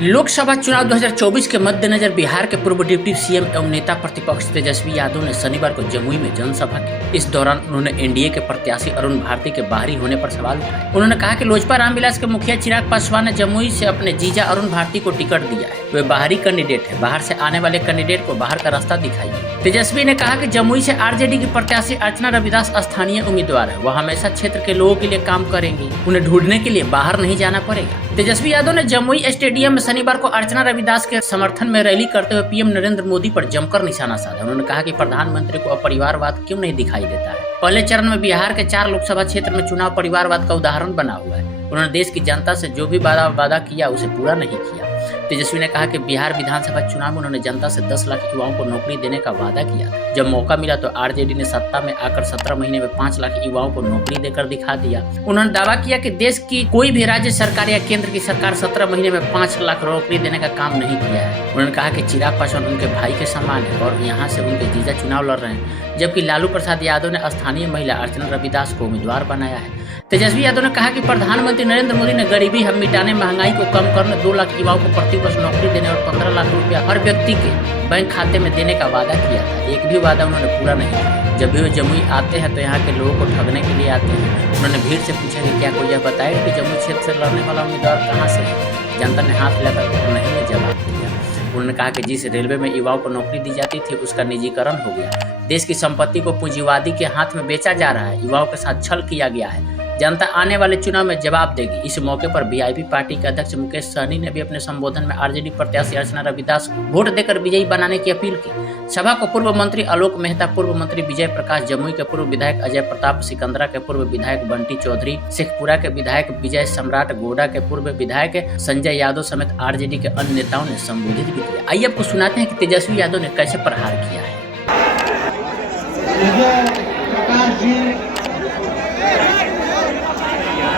लोकसभा चुनाव 2024 के मद्देनजर बिहार के पूर्व डिप्टी सीएम एवं नेता प्रतिपक्ष तेजस्वी यादव ने शनिवार को जमुई में जनसभा की। इस दौरान उन्होंने एनडीए के प्रत्याशी अरुण भारती के बाहरी होने पर सवाल उठाए। उन्होंने कहा कि लोजपा रामविलास के मुखिया चिराग पासवान ने जमुई से अपने जीजा अरुण भारती को टिकट दिया है। वे बाहरी कैंडिडेट है, बाहर से आने वाले कैंडिडेट को बाहर का रास्ता दिखाइए। तेजस्वी ने कहा कि जमुई से आरजेडी की प्रत्याशी अर्चना रविदास स्थानीय उम्मीदवार है, वह हमेशा क्षेत्र के लोगों के लिए काम करेंगी, उन्हें ढूंढने के लिए बाहर नहीं जाना पड़ेगा। तेजस्वी यादव ने जमुई स्टेडियम में शनिवार को अर्चना रविदास के समर्थन में रैली करते हुए पीएम नरेंद्र मोदी पर जमकर निशाना साधा। उन्होंने कहा कि प्रधानमंत्री को परिवारवाद क्यों नहीं दिखाई देता है। पहले चरण में बिहार के 4 लोकसभा क्षेत्र में चुनाव परिवारवाद का उदाहरण बना हुआ है। उन्होंने देश की जनता से जो भी वादा किया उसे पूरा नहीं किया। तेजस्वी ने कहा कि बिहार विधानसभा चुनाव में उन्होंने जनता से 10 लाख युवाओं को नौकरी देने का वादा किया। जब मौका मिला तो आरजेडी ने सत्ता में आकर 17 महीने में 5 लाख युवाओं को नौकरी देकर दिखा दिया। उन्होंने दावा किया कि देश की कोई भी राज्य सरकार या केंद्र की सरकार 17 महीने में 5 लाख नौकरी देने का काम नहीं किया है। उन्होंने कहा कि चिराग पासवान उनके भाई के समान है और यहाँ से उनके जीजा चुनाव लड़ रहे हैं, जबकि लालू प्रसाद यादव ने स्थानीय महिला अर्चना रविदास को उम्मीदवार बनाया है। तेजस्वी यादव ने कहा कि प्रधानमंत्री नरेंद्र मोदी ने गरीबी मिटाने, महंगाई को कम करने, 2 लाख युवाओं को प्रति वर्ष नौकरी देने और 15 लाख रुपया हर व्यक्ति के बैंक खाते में देने का वादा किया था। एक भी वादा उन्होंने पूरा नहीं किया। जब भी वे जमुई आते हैं तो यहाँ के लोगों को ठगने के लिए आते हैं। उन्होंने भीड़ से पूछा कि क्या कोई यह बताएगा कि जमुई क्षेत्र से लड़ने वाला उम्मीदवार कहाँ से है। जनता ने हाथ हिलाकर नहीं में जवाब दिया। उन्होंने कहा कि जिस रेलवे में युवाओं को नौकरी दी जाती थी उसका निजीकरण हो गया। देश की संपत्ति को पूंजीवादी के हाथ में बेचा जा रहा है। युवाओं के साथ छल किया गया है। जनता आने वाले चुनाव में जवाब देगी। इस मौके पर वीआईपी पार्टी के अध्यक्ष मुकेश सहनी ने भी अपने संबोधन में आरजेडी प्रत्याशी अर्चना रविदास को वोट देकर विजयी बनाने की अपील की। सभा को पूर्व मंत्री आलोक मेहता, पूर्व मंत्री विजय प्रकाश, जमुई के पूर्व विधायक अजय प्रताप, सिकंदरा के पूर्व विधायक बंटी चौधरी, शेखपुरा के विधायक विजय सम्राट, गोडा के पूर्व विधायक संजय यादव समेत आरजेडी के अन्य नेताओं ने संबोधित भी किया। आइए आपको सुनाते हैं कि तेजस्वी यादव ने कैसे प्रहार किया है।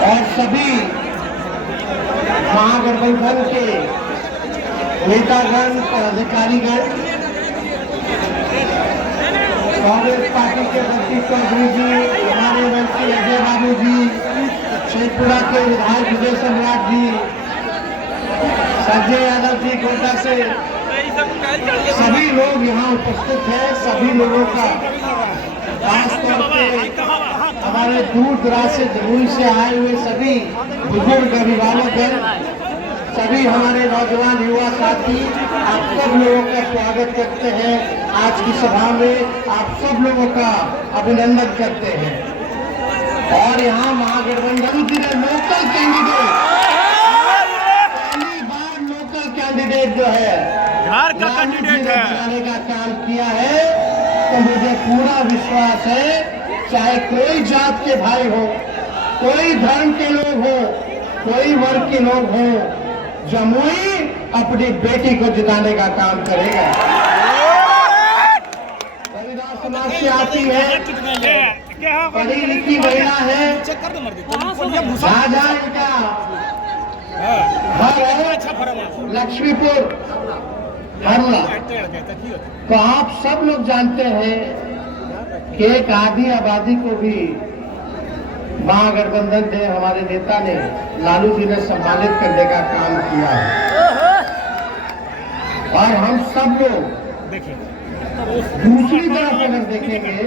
और सभी महागठबंधन के नेतागण और अधिकारीगण, कांग्रेस पार्टी के बंटी चौधरी जी, हमारे मंत्री अजय बाबू जी, शेखपुरा के विधायक विजय सम्राट जी, संजय यादव जी गोटा से, सभी लोग यहाँ उपस्थित हैं। सभी लोगों का खासतौर पे हमारे दूर दराज से जमुई से आए हुए सभी बुजुर्ग अभिभावक, सभी हमारे नौजवान युवा साथी, आप सब लोगों का स्वागत करते हैं। आज की सभा में आप सब लोगों का अभिनंदन करते हैं। और यहाँ महागठबंधन की लोकल कैंडिडेट, पहली बार लोकल कैंडिडेट जो है बिहार का कैंडिडेट है, बनाने का काम किया है। तो मुझे पूरा विश्वास है, चाहे कोई जात के भाई हो, कोई धर्म के लोग हो, कोई वर्ग के लोग हो, जमुई अपनी बेटी को जिताने का काम करेगा। रविदास समाज से आती है, पढ़ी लिखी महिला है, शाहजहां का घर है लक्ष्मीपुर हरला। तो आप सब लोग जानते हैं कि एक आधी आबादी को भी महागठबंधन ने, हमारे नेता ने, लालू जी ने सम्मानित करने का काम किया है। और हम सब लोग दूसरी तरफ अगर देखेंगे,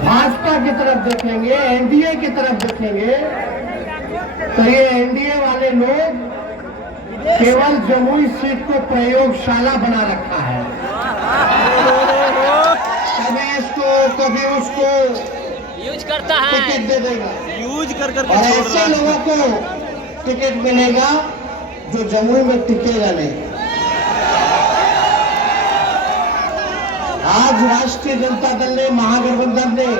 भाजपा की तरफ देखेंगे, एनडीए की तरफ देखेंगे, तो ये एनडीए वाले लोग केवल जमुई सीट को प्रयोगशाला बना रखा है। कभी इसको कभी उसको यूज करता है, टिकट दे देगा, यूज कर और ऐसे लोगों को टिकट मिलेगा जो जमुई में टिकेगा नहीं। आज राष्ट्रीय जनता दल ने, महागठबंधन ने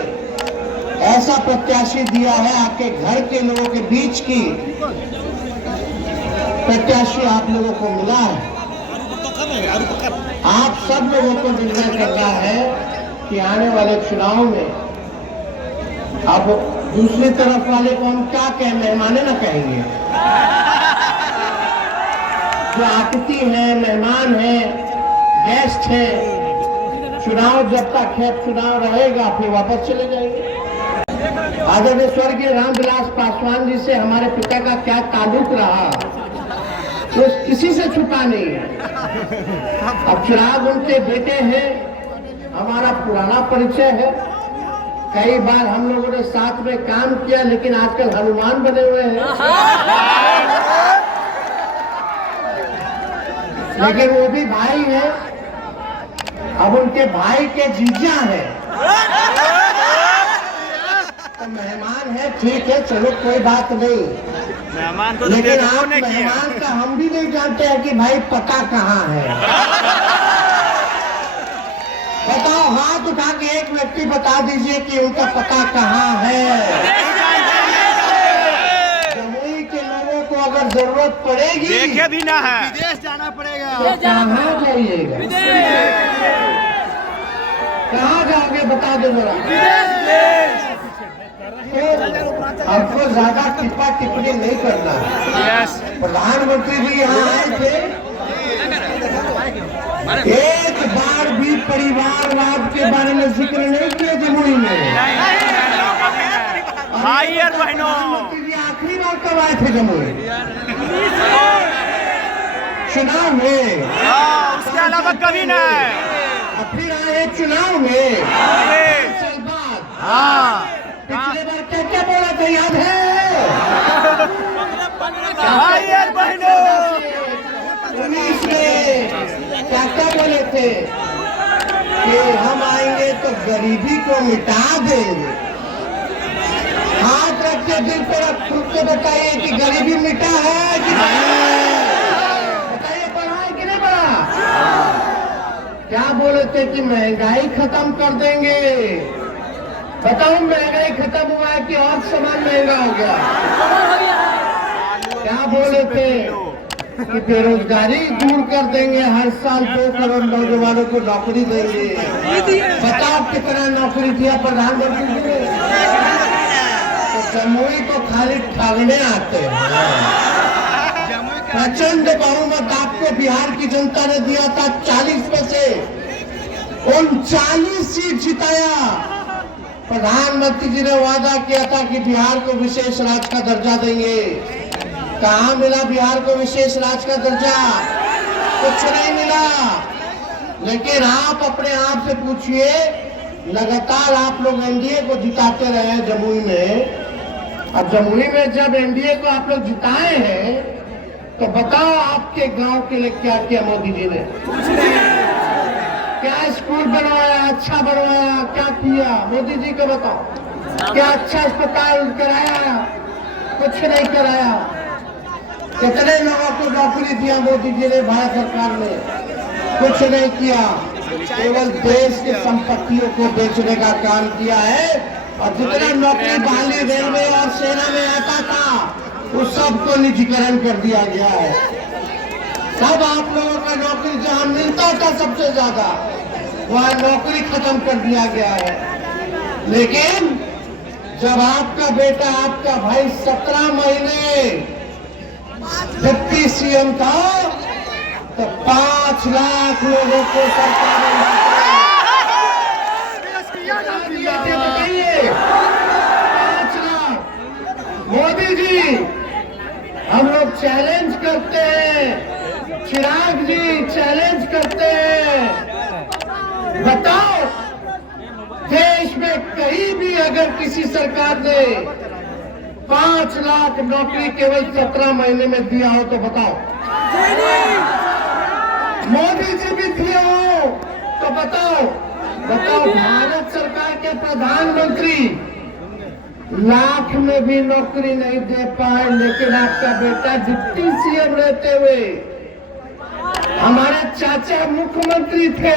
ऐसा प्रत्याशी दिया है, आपके घर के लोगों के बीच की प्रत्याशी आप लोगों को मिला है। आप सब लोगों को निर्णय करना है कि आने वाले चुनाव में अब दूसरी तरफ वाले को हम क्या कहें, मेहमाने ना कहेंगे, जो आतिथ्य है, मेहमान है, गेस्ट है। चुनाव जब तक है, चुनाव रहेगा, फिर वापस चले जाएंगे। आदरणीय स्वर्गीय रामविलास पासवान जी से हमारे पिता का क्या ताल्लुक रहा, तो किसी से छुपा नहीं है। अब चिराग उनके बेटे हैं, हमारा पुराना परिचय है, कई बार हम लोगों ने साथ में काम किया, लेकिन आजकल हनुमान बने हुए हैं। लेकिन वो भी भाई है, अब उनके भाई के जीजा है, तो मेहमान है, ठीक है, चलो कोई बात नहीं। मेहमान को लेकिन आप मेहमान का हम भी नहीं जानते हैं कि भाई पता कहाँ है। बताओ, हाथ उठा के एक व्यक्ति बता दीजिए कि उनका पता कहाँ है। जमुई के लोगों को अगर जरूरत पड़ेगी, देखे भी ना है, विदेश जाना पड़ेगा, तो कहाँ जाइएगा? कहाँ जाओगे बता दो जरा। तो आपको ज्यादा टिप्पा टिप्पणी नहीं करना है। प्रधानमंत्री जी यहाँ आए थे, एक बार भी परिवारवाद के बारे में जिक्र नहीं किया जमुई में। भाई और बहनों, प्रधानमंत्री जी आखिरी बार कब आए थे जमुई? चुनाव में, उसके अलावा कभी ना है। फिर आए चुनाव में, साल बाद। पिछले बार क्या क्या बोला था याद है? भाई और बहनों, 19 में क्या क्या बोले थे कि हम आएंगे तो गरीबी को मिटा देंगे। हाथ रख के दिल पर अब खुद को बताइए कि गरीबी मिटा है कि बताइए, बढ़ा है कि नहीं बढ़ा? क्या बोले थे कि महंगाई खत्म कर देंगे। बताओ, महंगाई खत्म हुआ है कि और सामान महंगा हो गया? क्या बोले थे कि बेरोजगारी दूर कर देंगे, हर साल 2 करोड़ नौजवानों को नौकरी देंगे। बताओ कितना नौकरी दिया प्रधानमंत्री जी ने? तो जमुई को खाली ठगने आते हैं। प्रचंड बहुमत आपको बिहार की जनता ने दिया था, 40 में से 39 सीट जिताया। प्रधानमंत्री जी ने वादा किया था कि बिहार को विशेष राज्य का दर्जा देंगे। कहाँ मिला बिहार को विशेष राज्य का दर्जा? कुछ नहीं मिला। लेकिन आप अपने आप से पूछिए, लगातार आप लोग एनडीए को जिताते रहे हैं जमुई में। अब जमुई में जब एनडीए को आप लोग जिताए हैं, तो बताओ आपके गांव के लिए क्या किया मोदी जी ने? क्या स्कूल बनवाया, अच्छा बनवाया, क्या किया मोदी जी को बताओ? क्या अच्छा अस्पताल कराया? कुछ नहीं कराया। कितने लोगों को नौकरी दिया मोदी जी ने, भारत सरकार ने? कुछ नहीं किया। केवल देश की संपत्तियों को बेचने का काम किया है, और जितना नौकरी बहाली रेलवे और सेना में आता था, उस सबको निजीकरण कर दिया गया है। सब आप लोगों का नौकरी जहां मिलता था सबसे ज्यादा, वहां नौकरी खत्म कर दिया गया है। लेकिन जब आपका बेटा, आपका भाई 17 महीने डिप्टी सीएम था, तो 5 लाख लोगों को सरकार ने दिए थे। बताइए, 5 लाख। मोदी जी, हम लोग चैलेंज करते हैं, चिराग जी चैलेंज करते हैं, बताओ देश में कहीं भी अगर किसी सरकार ने 5 लाख नौकरी केवल 17 महीने में दिया हो तो बताओ। मोदी जी भी दिए हो तो बताओ। बताओ, भारत सरकार के प्रधानमंत्री लाख में भी नौकरी नहीं दे पाए, लेकिन आपका बेटा डिप्टी सीएम रहते हुए, हमारे चाचा मुख्यमंत्री थे,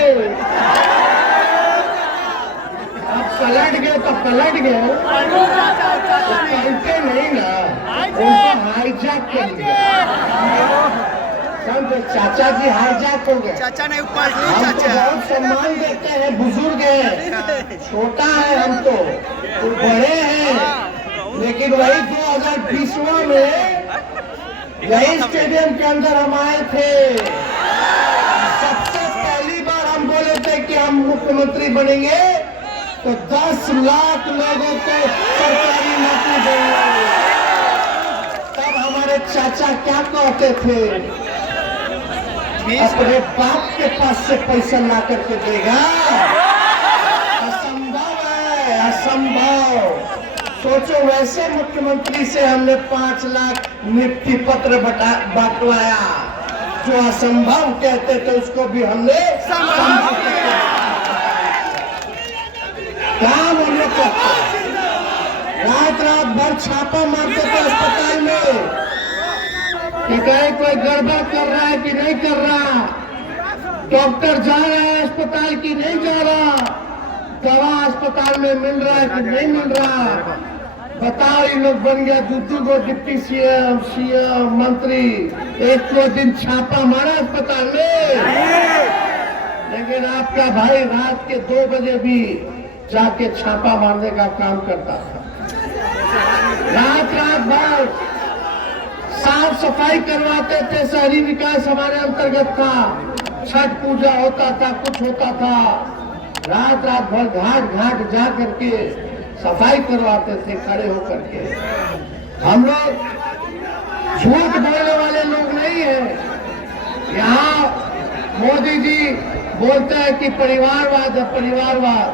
आप पलट गए तो पलट गए, तो पलटे नहीं ना, उनको हाईजैक कर दिया। समझो, चाचा जी हाईजैक हो गए। चाचा नहीं, हम तो बहुत सम्मान देते हैं, बुजुर्ग है, छोटा है हम तो बड़े हैं, लेकिन वही 2020 में यही स्टेडियम के अंदर हम आए थे। सबसे पहली बार हम बोले थे कि हम मुख्यमंत्री बनेंगे तो 10 लाख लोगों को सरकारी नौकरी देंगे। तब हमारे हमारे चाचा क्या कहते थे, अपने बाप के पास से पैसा ला करके देगा? असंभव है, असंभव। सोचो वैसे मुख्यमंत्री से हमने 5 लाख नियुक्ति पत्र बांटवाया, जो असंभव कहते थे उसको भी हमने संभव काम हमने करते। रात रात भर छापा मारते थे अस्पताल में कि कहीं कोई गड़बड़ कर रहा है कि नहीं कर रहा, डॉक्टर जा रहा है अस्पताल की नहीं जा रहा, दवा अस्पताल में मिल रहा है कि नहीं मिल रहा। बताओ, ये लोग बन गया दो डिप्टी सीएम, मंत्री, एक दो दिन छापा मारा अस्पताल में। लेकिन आपका भाई रात के 2 बजे भी जाके छापा मारने का काम करता था। रात रात भर साफ सफाई करवाते थे। शहरी विकास हमारे अंतर्गत था, छठ पूजा होता था, कुछ होता था, रात रात भर घाट घाट जा करके सफाई करवाते थे खड़े होकर के। हम लोग झूठ बोलने वाले लोग नहीं है। यहाँ मोदी जी बोलते हैं कि परिवारवाद है, परिवारवाद।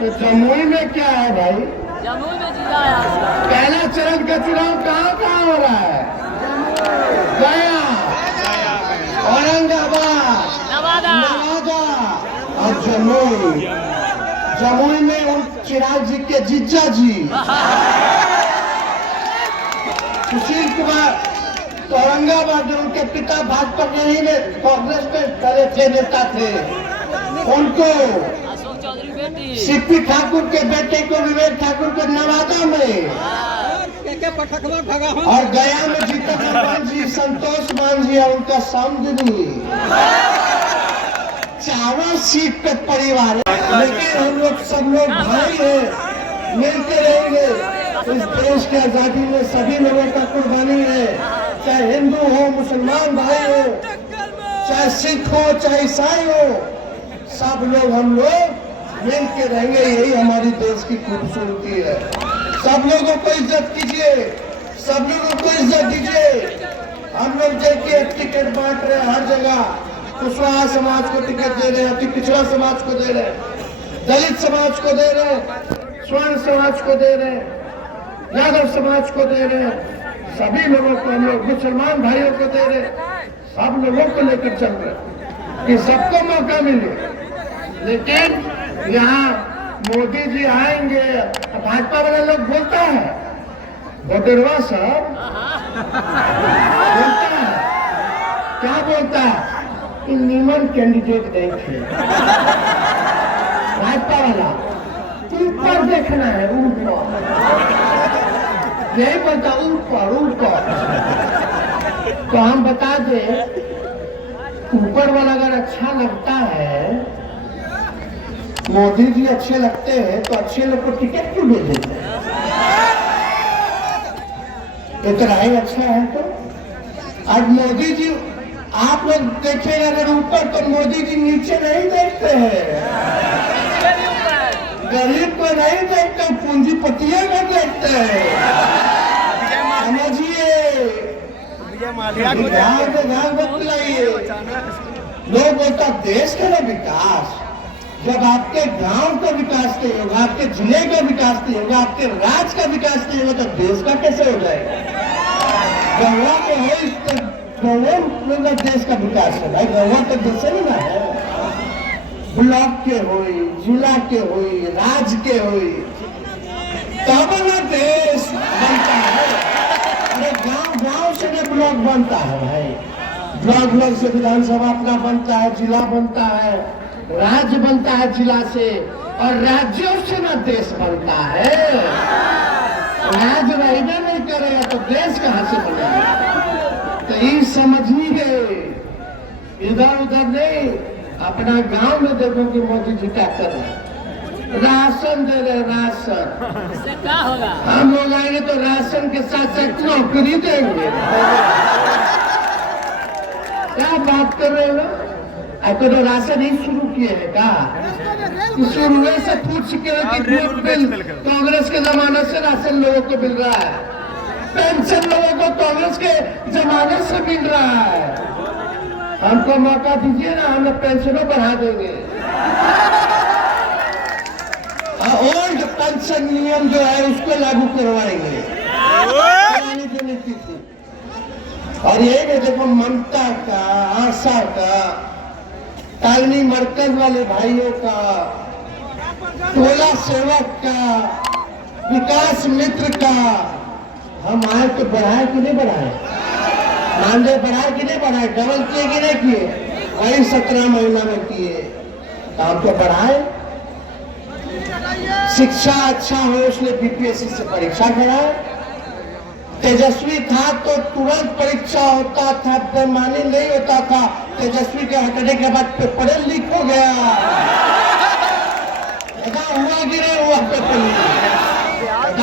तो जमुई में क्या है भाई? जमुई में जिलाया पहला चरण का चुनाव कहाँ हो रहा है? गया, औरंगाबाद, नवादा और जमुई। जमुई में उन चिराग जी के जीजा जी सुशील कुमार, तो औरंगाबाद में उनके पिता भाजपा के ही में कांग्रेस में खड़े थे, नेता थे। उनको अशोक चौधरी बेटी सीपी ठाकुर के बेटे को, विवेक ठाकुर को नवादा में, और गया में जीतन राम जी, संतोष मांझी और उनका समझनी 4 सीट पे परिवार है। लेकिन हम लोग सब लोग भाई हैं, मिलते रहेंगे। इस देश की आजादी में सभी लोगों का कुर्बानी है, चाहे हिंदू हो, मुसलमान भाई हो, चाहे सिख हो, चाहे ईसाई हो, सब लोग हम लोग मिल के रहेंगे। यही हमारी देश की खूबसूरती है। सब लोगों को इज्जत कीजिए, सब लोगों को इज्जत दीजिए। हम लोग देखिए टिकट बांट रहे हैं हर जगह, कुशवाहा समाज को टिकट दे रहे हैं, अति पिछड़ा समाज को दे रहे हैं, दलित समाज को दे रहे हैं, स्वर्ण समाज को दे रहे हैं, यादव समाज को दे रहे हैं, सभी लोगों को हम लोग, मुसलमान भाइयों को दे रहे हैं, सब लोगों को लेकर चल रहे हैं कि सबको मौका मिले। लेकिन यहाँ मोदी जी आएंगे, भाजपा वाले लोग बोलता है, बदरवा साहब बोलता है, क्या बोलता है कि नीमन कैंडिडेट नहीं थे भाजपा वाला, ऊपर देखना है, ऊपर यही बोलता, ऊपर ऊपर। तो हम बता दें, ऊपर वाला अगर अच्छा लगता है, मोदी जी अच्छे लगते हैं, तो अच्छे लोग को टिकट क्यों दे देते हैं? इतना अच्छा है तो आज मोदी जी, आप लोग देखेंगे अगर ऊपर, तो मोदी जी नीचे नहीं देखते हैं, गरीब को नहीं देखते, पूंजीपतियों को देखते हैं। समझिए, ध्यान बतलाइए। लोग बोलता देश का ना विकास, जब आपके गांव का विकास नहीं होगा, आपके जिले का विकास नहीं होगा, आपके राज्य का विकास नहीं होगा, तो देश का कैसे हो जाएगा? गौवा को हो, गौवा देश का विकास है भाई, गौवा तो देश ही ना है। ब्लॉक के होई, जिला के होई, राज्य के होई, तब ना देश बनता है। अरे गांव से ना ब्लॉक बनता है भाई, ब्लॉक से विधानसभा अपना बनता है, जिला बनता है, राज्य बनता है जिला से, और राज्यों से ना देश बनता है। राज्य रहना नहीं करेगा तो देश कहां से बनेगा? तो ये समझिए, इधर उधर नहीं, अपना गांव में देखो कि मोदी जी क्या कर रहे हैं, राशन दे रहे, राशन। इससे क्या होगा? हम लोग आएंगे तो राशन के साथ साथ नौकरी देंगे। क्या बात कर रहे हो? आपको तो राशन ही शुरू किए हैं क्या? शुरू से फूड सिक्योरिटी बिल कांग्रेस के जमाने से राशन लोगों को मिल रहा है। पेंशन लोगों को कांग्रेस के जमाने से मिल रहा है। हमको मौका दीजिए ना, हम पेंशनों बढ़ा देंगे। ओल्ड पेंशन नियम जो है उसको लागू करवाएंगे, पुरानी जो नीति थी। और यही में देखो ममता का, आशा का, तालनी मरकज वाले भाइयों का, टोला सेवक का, विकास मित्र का, हम आए तो बढ़ाए कि नहीं बढ़ाए? मानदेय बढ़ाए कि नहीं बढ़ाए? डबल किए कि नहीं किए? वही 17 महीना में किए, काम तो बढ़ाए। शिक्षा अच्छा हो इसलिए बीपीएससी से परीक्षा कराए। तेजस्वी था तो तुरंत परीक्षा होता था, बेमानी नहीं होता था। तेजस्वी के हटने के बाद पेपर लीक हो गया, हुआ कि नहीं हुआ पेपर लीक?